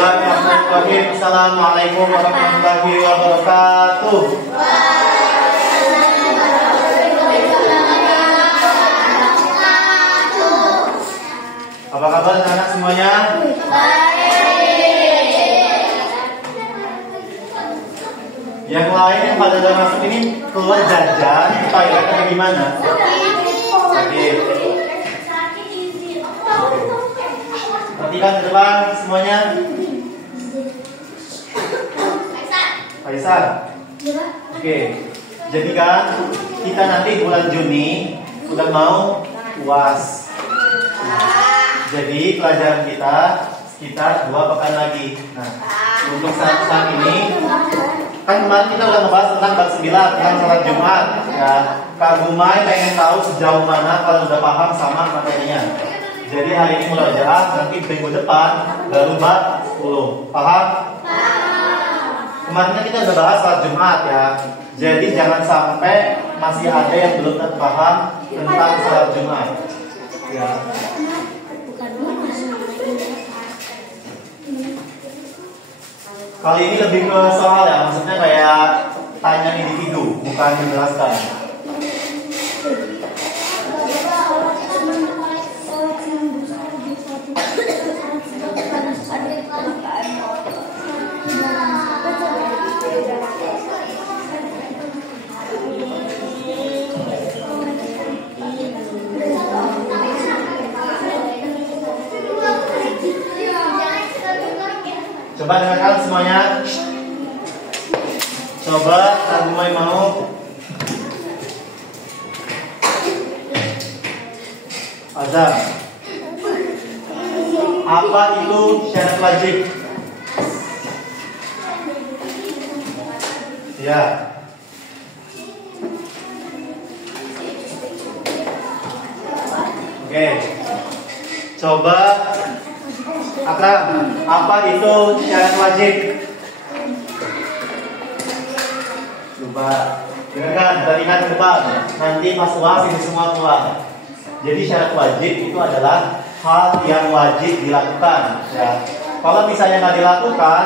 Bismillahirrahmanirrahim. Assalamualaikum warahmatullahi wabarakatuh. Apa kabar anak semuanya? Yang lain yang pada udah masuk ini keluar jajan, toilet atau gimana? Sakit. Perhatikan ke depan semuanya. Faisal. Oke. Jadi kan kita nanti bulan Juni udah mau UAS. Jadi pelajaran kita sekitar 2 pekan lagi. Nah, untuk saat ini kan kemarin kita udah ngebahas tentang bab 9 tentang salat Jumat. Ya, Kak Gumai pengen tahu sejauh mana kalau udah paham sama materinya. Jadi hari ini murojaah, nanti minggu depan baru bab 10. Paham? Kemarin kita udah bahas salat Jumat ya. Jadi jangan sampai masih ada yang belum paham tentang salat Jumat. Ya. Kali ini lebih ke soal ya, maksudnya kayak tanya individu, bukan menjelaskan. Coba dengarkan semuanya. Coba Kak Gumai mau azan. Apa itu syarat wajib? Ya. Oke. Coba Akram, apa itu syarat wajib? Coba dengarkan, perhatikan ke depan. Nanti pas UAS ini semua keluar. Jadi syarat wajib itu adalah hal yang wajib dilakukan. Ya. Kalau misalnya nggak dilakukan,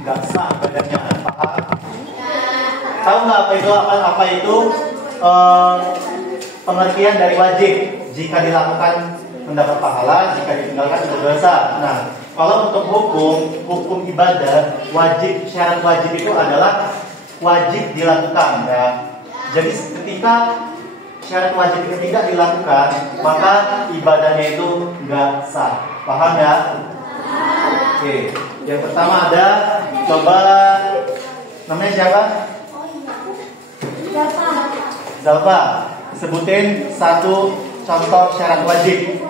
nggak sah badannya. Paham? Tahu nggak apa itu pengertian dari wajib? Jika dilakukan mendapat pahala, jika ditinggalkan berdosa. Nah, kalau untuk hukum ibadah, syarat wajib itu adalah wajib dilakukan ya. Jadi ketika syarat wajib itu tidak dilakukan, maka ibadahnya itu nggak sah. Paham ya? Oke. Yang pertama ada, coba namanya siapa? Zalfa. Sebutin satu contoh syarat wajib.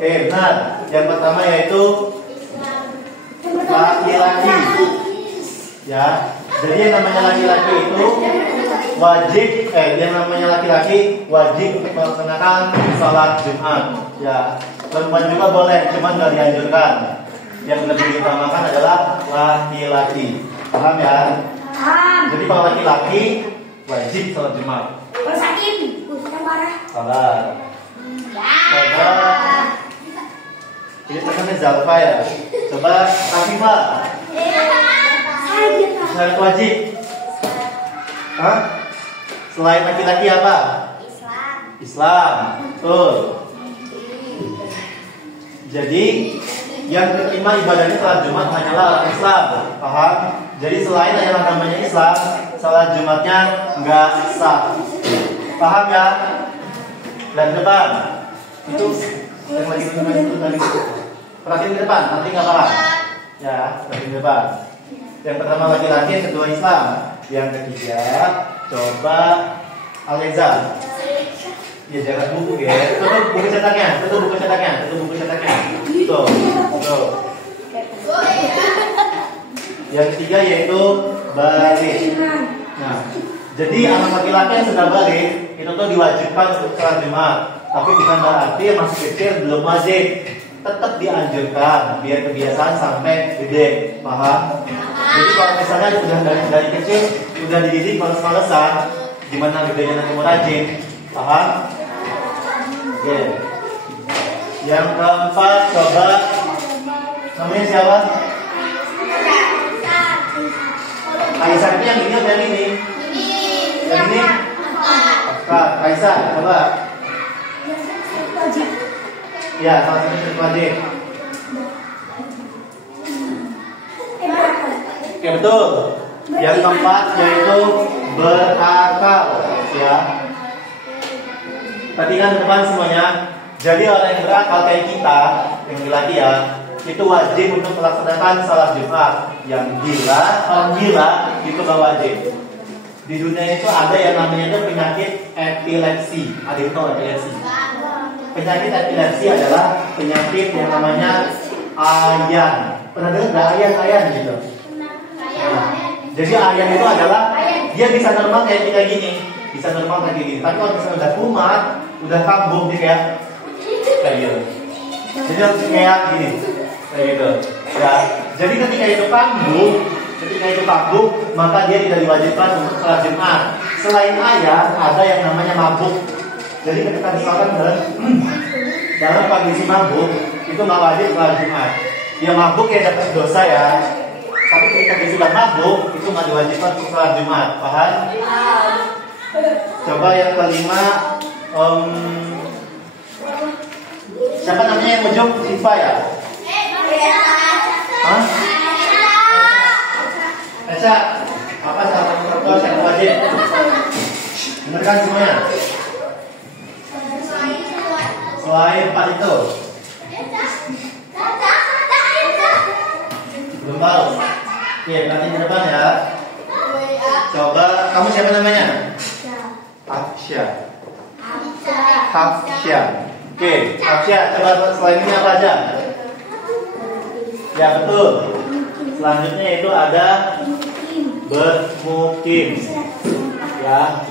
Oke, benar. Yang pertama yaitu laki-laki. Ya. Jadi yang namanya laki-laki itu wajib untuk melaksanakan salat Jumat. Ya. Perempuan juga boleh, cuma nggak dianjurkan. Yang lebih diutamakan adalah laki-laki. Paham ya? Paham. Jadi kalau laki-laki wajib salat Jumat. Kalau sakit, parah. Sabar. Coba. Ini tekannya Zalfa ya. Coba Afifah. Syarat wajib. Hah? Selain laki-laki apa? Islam. Betul. Jadi yang terima ibadahnya salat Jumat hanyalah orang Islam. Paham? Jadi selain yang namanya Islam, salat Jumatnya nggak sah. Paham ya? Dan depan itu yang lagi tadi. Perhatiin ke depan, nanti nggak paham. Ya, perhatiin depan. Yang pertama laki-laki, yang kedua Islam. Yang ketiga, coba Aleza. Ya jangan buku ya. Tutup buku cetaknya. Tuh. Yang ketiga yaitu balik. Nah, jadi anak laki-laki yang sudah balik itu tuh diwajibkan untuk salat Jumat. Tapi bukan berarti yang masih kecil belum wajib. Tetap dianjurkan biar kebiasaan sampai gede. Paham? Jadi kalau misalnya sudah dari kecil sudah dididik males-malesan, gimana gedenya nanti mau rajin? Paham? Oke. Yang keempat coba Namanya siapa? Kaisar itu yang ini atau yang ini? Yang ini? Kaisar, coba. Ya, salah satu sifat wajib. Oke, betul. Yang keempat yaitu berakal, ya. Perhatikan teman semuanya. Jadi orang yang berakal kayak kita, yang laki-laki ya, itu wajib untuk melaksanakan salat Jumat. Yang gila, orang gila itu gak wajib. Di dunia itu ada yang namanya itu penyakit epilepsi. Ada yang tahu epilepsi? Penyakit epilepsi adalah penyakit yang namanya ayan. Pernah dengar nggak ayan gitu? Nah, jadi ayan itu adalah dia bisa normal kayak kita gini, bisa normal kayak gini. Tapi kalau misalnya udah kumat, udah kambuh dia kayak gitu. Jadi harus kayak gini, kayak gitu. Ya, jadi ketika itu kambuh, maka dia tidak diwajibkan untuk salat Jumat. Selain ayan, ada yang namanya mabuk. Jadi ketika misalkan dalam kondisi mabuk, itu nggak wajib salat Jumat. Ya mabuk ya dapat dosa ya. Tapi ketika dia sudah mabuk, itu nggak diwajibkan untuk salat Jumat. Paham? Coba yang kelima, siapa namanya yang ujung? Siva ya? Hah? Esa, apa sama protokol yang wajib? Bener kan semuanya? Selain 4 itu belum tahu. Oke, nanti ke depan ya. Coba, kamu siapa namanya? Hafsya. Oke, Hafsya, coba selain ini apa aja? Ya betul. Selanjutnya itu ada bermukim. Ya.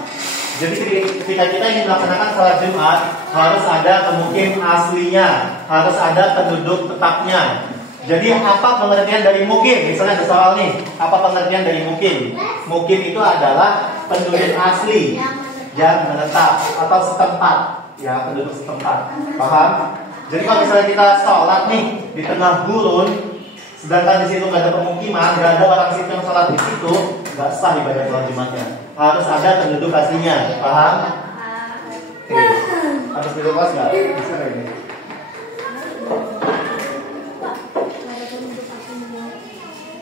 Jadi ketika kita ingin melaksanakan salat Jumat, harus ada pemukim aslinya, harus ada penduduk tetapnya. Jadi apa pengertian dari mukim? Misalnya ada soal nih, apa pengertian dari mukim? Mukim itu adalah penduduk asli yang menetap atau setempat, ya penduduk setempat. Paham? Jadi kalau misalnya kita sholat nih di tengah gurun, sedangkan di situ nggak ada pemukiman, nggak ada orang situ yang sholat di situ, nggak sah ibadah sholat Jumatnya. Harus ada penduduk aslinya, paham? Oke, harus dilepas nggak? Bisa nggak ini?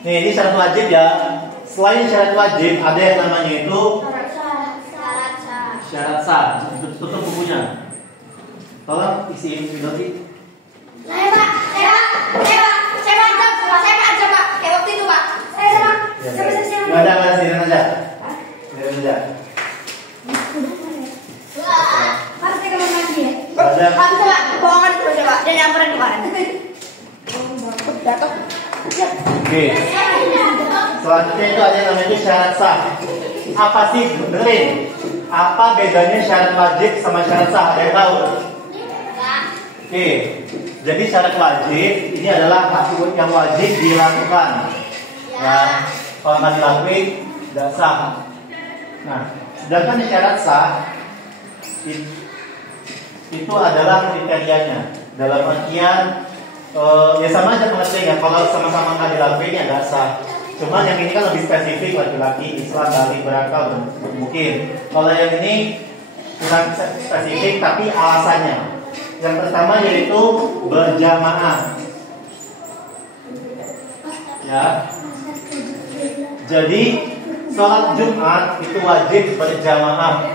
Nih, ini syarat wajib ya. Selain syarat wajib, ada yang namanya itu syarat sah. Tutup bukunya. Tolong isiin video ini. Saya Pak. Kayak waktu itu Pak. Nggak ada sirin aja. Sirin aja. Harus ke kamar mandi ya? Ada. Harus Pak. Bohongan terus ya Pak. Dan yang pernah kemarin. Datuk. Oke. Selanjutnya itu ada yang namanya syarat sah. Apa sih? Benerin. Apa bedanya syarat wajib sama syarat sah? Ada yang tahu? Oke. Jadi syarat wajib ini adalah hak yang wajib dilakukan. Ya. Kalau nggak dilakuin, tidak sah. Nah, sedangkan syarat sah itu adalah kriterianya. Dalam artian ya sama aja pengertiannya. Kalau sama-sama nggak dilakuin ya nggak sah. Cuma yang ini kan lebih spesifik, laki-laki, Islam, balik, berakal, mungkin. Kalau yang ini kurang spesifik tapi alasannya. Yang pertama yaitu berjamaah. Ya. Jadi sholat Jumat itu wajib berjamaah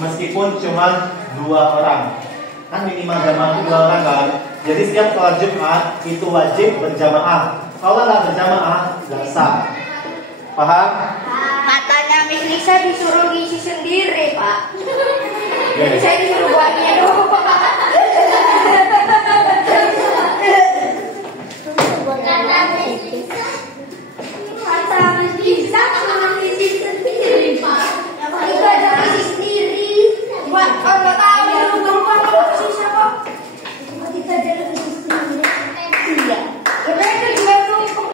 meskipun cuma 2 orang. Kan minimal jamaah itu 2 orang kan. Jadi setiap sholat Jumat itu wajib berjamaah. Kalau nggak berjamaah nggak sah. Paham? Katanya Miss Lisa disuruh ngisi sendiri Pak. Okay. Saya disuruh buatnya doang.